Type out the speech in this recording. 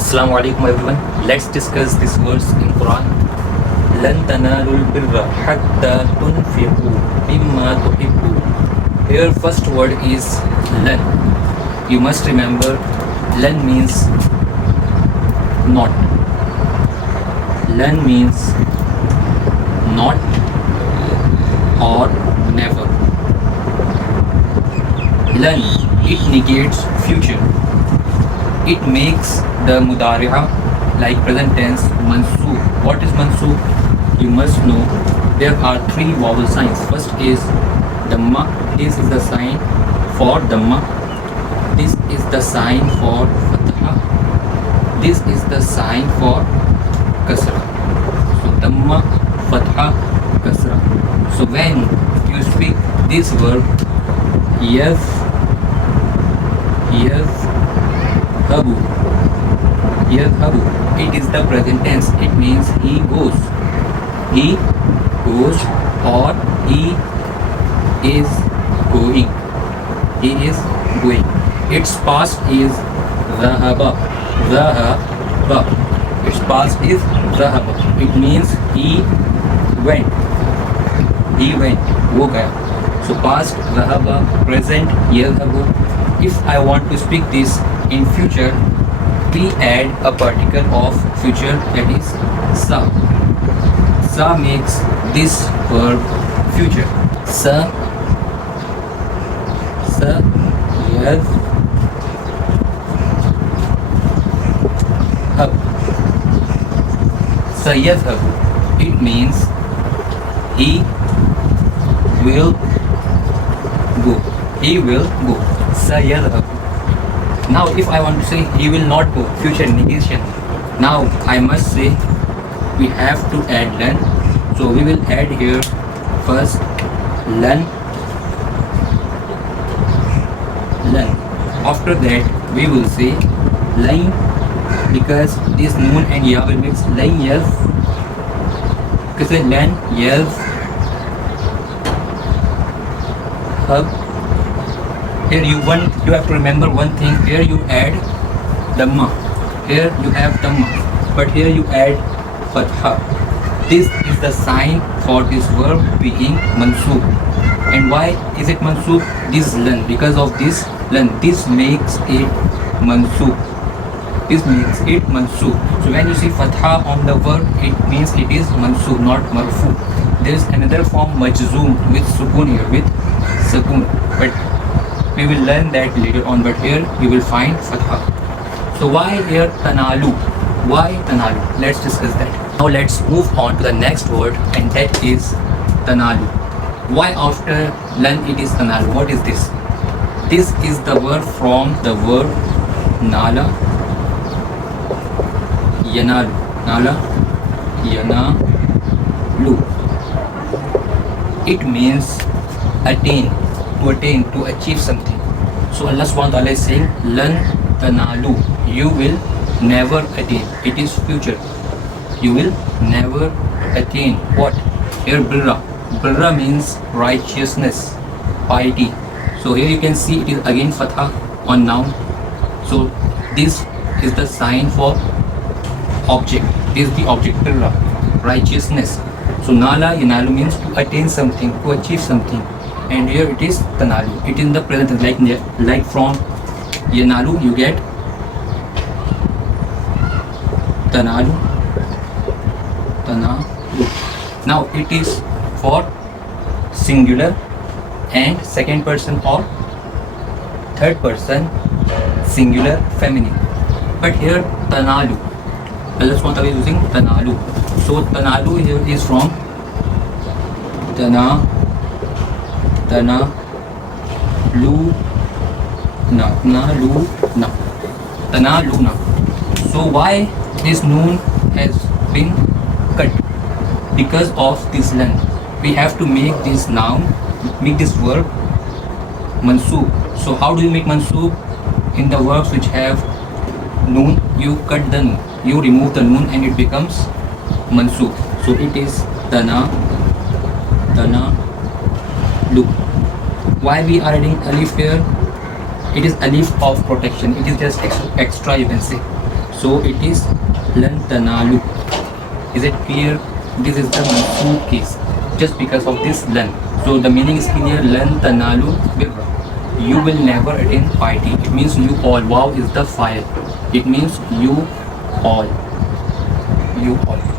Assalamu alaikum everyone. Let's discuss this verse in Quran. لن تنالوا البر حتى تنفقوا مما تحبون. Here first word is lan. You must remember lan means not. Lan means not or never. Lan, it negates future. It makes the mudari'a like present tense mansoob. What is mansoob? You must know there are three vowel signs. First is dhamma. This is the sign for dhamma. This is the sign for fatha. This is the sign for kasra. So dhamma, fatha, kasra. So when you speak this verb yadhhabu, it is the present tense. It means he goes. He goes or he is going. He is going. Its past is dhahaba. Its past is dhahaba. It means he went. वो गया. So past dhahaba, present yadhhabu. If I want to speak this in future, we add a particle of future, that is sa. Sa makes this verb future. Sa yadhhab. It means he will go. He will go. Sayadhhab. Now if I want to say he will not go, future negation, now I must say we have to add lan. So we will add here first lan. After that we will say lan, because this noon and ya will mix lan yaz. Because lan yaz hub. Here you have to remember one thing. Here you add dhamma. Here you have dhamma, but here you add fatha. This is the sign for this verb being mansoob. And why is it mansoob? This lan, because of this lan, this makes it mansoob. This makes it mansoob. So when you see fatha on the verb, it means it is mansoob, not marfu. There is another form majzoom with sukun here, with sukun, but we will learn that later on. But here you will find fatha. So why here tanalu? Why tanalu? Let's discuss that. Now let's move on to the next word, and that is tanalu. Why after lan it is tanalu? What is this? This is the word from the verb nala yanalu. Nala yanalu. It means attain, to achieve something. So Allah subhanahu wa ta'ala is saying lan tanalu, you will never attain. It is future. You will never attain what? Here birra means righteousness, piety. So here you can see it is again fatha on noun. So this is the sign for object. This is the object, birra, righteousness. So nala yanalu means to attain something, to achieve something. And here it is tanalu. It is in the present tense, like from yanalu you get tanalu. Now it is for singular and second person or third person singular feminine. But here tanalu, Allah subhanahu wa ta'ala is using tanalu. So tanalu here is from tanaluna. So why this noon has been cut? Because of this lan. We have to make this noun, make this verb mansoob. So how do you make mansoob? In the verbs which have noon, you cut the noon, you remove the noon, and it becomes mansoob. So it is lu. Why we are adding alif here? It is alif of protection. It is just extra, you can say. So it is lan tanalu. Is it clear? This is the mansoob case just because of this lan. So the meaning is clear. Lan tanalu birra. You will never attain piety. It means you all. Wow is the file. It means you all. You all.